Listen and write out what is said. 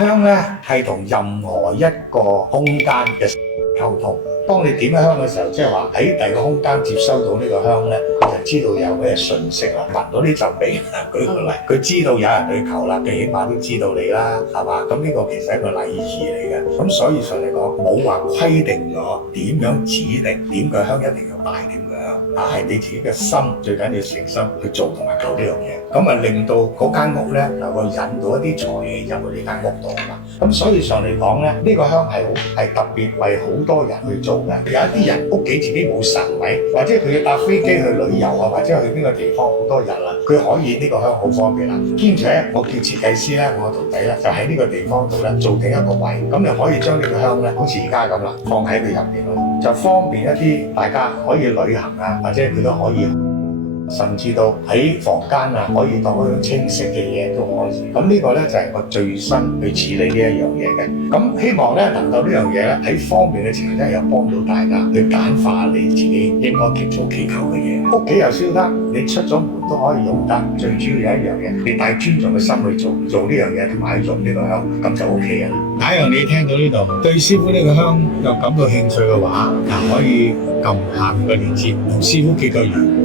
香咧係同任何一個空間嘅溝通。當你點香嘅時候，即係話喺第二個空間接收到呢個香咧，佢就知道有咩訊息啦。聞到呢陣味啦，舉個例，佢知道有人去求啦，佢起碼都知道你啦，係嘛？咁呢個其實係一個禮儀嚟嘅。咁所以上嚟講，冇話規定咗點樣指定點個香一定要擺點個香，但係你自己嘅心最緊要誠心去做同埋求呢樣嘢，咁啊令到嗰間屋咧能夠引到一啲財氣入去呢間屋度嘛。咁所以上嚟講咧，呢個香係特別為好多人去做嘅。有一啲人屋企自己冇神位，或者佢要搭飛機去旅遊啊，或者去邊個地方好多日啦，佢可以呢個香好方便啦。兼且我叫設計師咧，我徒弟咧就喺呢個地方度咧做定一個位，咁你可以將呢個香咧好似而家咁啦，放喺佢入邊咯，就方便一啲大家可以旅行啊，或者佢都可以。甚至到喺房間啊，可以當佢清晰嘅嘢都可以。咁呢個咧就係我最新去處理呢一樣嘢嘅。咁希望咧能夠呢樣嘢咧喺方面嘅情況下，又幫到大家去簡化你自己應該祈求嘅嘢。屋企又燒得，你出咗門都可以用得。最主要有一樣嘢，你帶尊重嘅心去做呢樣嘢，同埋去用呢個香，咁就 OK 嘅啦。假如你聽到呢度對師傅呢個香又感到興趣嘅話，可以撳下個鏈接同師傅結個緣。